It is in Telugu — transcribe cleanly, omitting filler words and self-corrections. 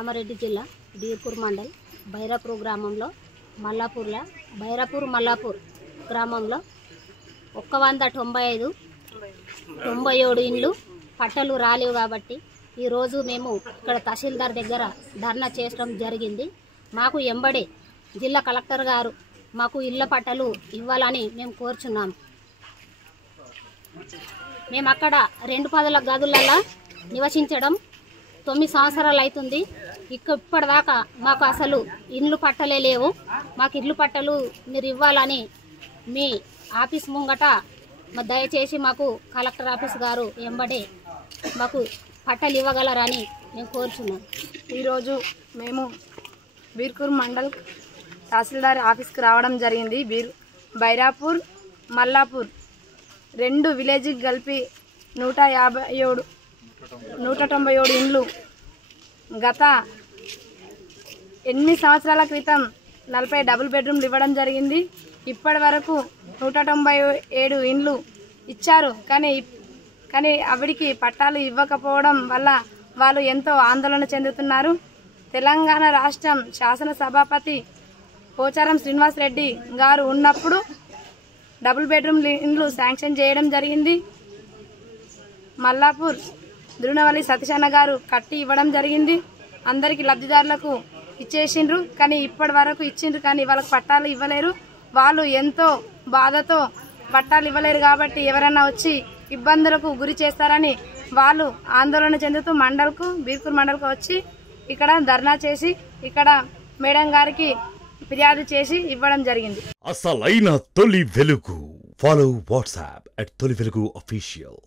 కామారెడ్డి జిల్లా బీర్పూర్ మండల్ బైరాపూర్ గ్రామంలో మల్లాపూర్ గ్రామంలో 197 ఇండ్లు పట్టలు రాలేవు కాబట్టి ఈరోజు మేము ఇక్కడ తహసీల్దార్ దగ్గర ధర్నా చేయడం జరిగింది. మాకు ఎంబడే జిల్లా కలెక్టర్ గారు మాకు ఇళ్ల పట్టలు ఇవ్వాలని మేము కోరుచున్నాం. మేము అక్కడ 2 పదుల గదులలో నివసించడం 9 సంవత్సరాలు అవుతుంది. ఇప్పటిదాకా మాకు అసలు ఇండ్లు పట్టలే లేవు. మాకు ఇల్లు పట్టలు మీరు ఇవ్వాలని మీ ఆఫీస్ ముంగట దయచేసి మాకు కలెక్టర్ ఆఫీస్ గారు ఎంబడే మాకు పట్టలు ఇవ్వగలరని మేము కోరుచున్నాం. ఈరోజు మేము బీర్పూర్ మండల్ తహసీల్దార్ ఆఫీస్కి రావడం జరిగింది. బైరాపూర్ మల్లాపూర్ 2 విలేజ్కి కలిపి 197 ఇండ్లు గత 8 సంవత్సరాల క్రితం 40 డబుల్ బెడ్రూమ్లు ఇవ్వడం జరిగింది. ఇప్పటి వరకు 197 ఇండ్లు ఇచ్చారు. కానీ అవిడికి పట్టాలు ఇవ్వకపోవడం వల్ల వాళ్ళు ఎంతో ఆందోళన చెందుతున్నారు. తెలంగాణ రాష్ట్రం శాసనసభాపతి పోచారం శ్రీనివాస్ రెడ్డి గారు ఉన్నప్పుడు డబుల్ బెడ్రూమ్ ఇండ్లు శాంక్షన్ చేయడం జరిగింది. మల్లాపూర్ దురునవల్లి సతీషన్న గారు కట్టి ఇవ్వడం జరిగింది. అందరికీ లబ్ధిదారులకు ఇచ్చేసిండ్రు. కానీ ఇప్పటి వరకు ఇచ్చిండ్రు కానీ వాళ్ళకి పట్టాలు ఇవ్వలేరు. వాళ్ళు ఎంతో బాధతో పట్టాలు ఇవ్వలేరు కాబట్టి ఎవరైనా వచ్చి ఇబ్బందులకు గురి చేస్తారని వాళ్ళు ఆందోళన చెందుతూ బీర్పూర్ మండల్కు వచ్చి ఇక్కడ ధర్నా చేసి ఇక్కడ మేడం గారికి ఫిర్యాదు చేసి ఇవ్వడం జరిగింది. అసలైన తొలి వెలుగు. ఫాలో వాట్సాప్ @తొలి వెలుగు official.